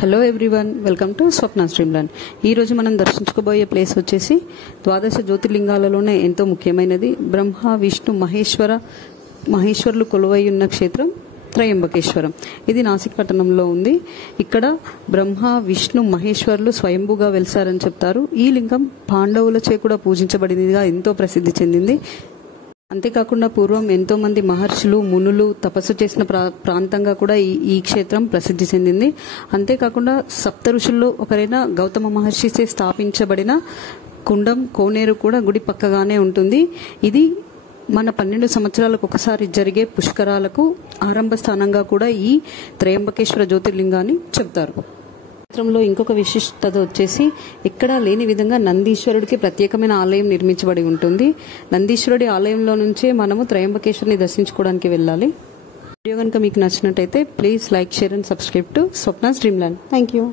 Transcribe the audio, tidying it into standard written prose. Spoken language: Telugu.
హలో ఎవ్రీవన్, వెల్కమ్ టు స్వప్న డ్రీమ్లాండ్. ఈరోజు మనం దర్శించుకోబోయే ప్లేస్ వచ్చేసి ద్వాదశ జ్యోతిర్లింగాలలోనే ఎంతో ముఖ్యమైనది బ్రహ్మ విష్ణు మహేశ్వరులు కొలువై ఉన్న క్షేత్రం త్రయంబకేశ్వరం. ఇది నాసిక్ పట్టణంలో ఉంది. ఇక్కడ బ్రహ్మ విష్ణు మహేశ్వరులు స్వయంభూగా వెలిసారని చెప్తారు. ఈ లింగం పాండవులచే కూడా పూజించబడినదిగా ఎంతో ప్రసిద్ధి చెందింది. అంతేకాకుండా పూర్వం ఎంతో మంది మహర్షులు మునులు తపస్సు చేసిన ప్రాంతంగా కూడా ఈ క్షేత్రం ప్రసిద్ధి చెందింది. అంతేకాకుండా సప్త ఋషుల్లో ఒకరైన గౌతమ మహర్షిచే స్థాపించబడిన కుండం కోనేరు కూడా గుడి పక్కగానే ఉంటుంది. ఇది మన 12 సంవత్సరాలకు ఒకసారి జరిగే పుష్కరాలకు ఆరంభ స్థానంగా కూడా ఈ త్రయంబకేశ్వర జ్యోతిర్లింగాన్ని చెప్తారు. క్షేత్రంలో ఇంకొక విశిష్టత వచ్చేసి ఎక్కడా లేని విధంగా నందీశ్వరుడికి ప్రత్యేకమైన ఆలయం నిర్మించబడి ఉంటుంది. నందీశ్వరుడి ఆలయంలో నుంచే మనము త్రయంబకేశ్వరుని దర్శించుకోవడానికి వెళ్ళాలి. వీడియో కనుక మీకు నచ్చినట్టయితే please like, share and subscribe to Swapna's dreamland. Thank you.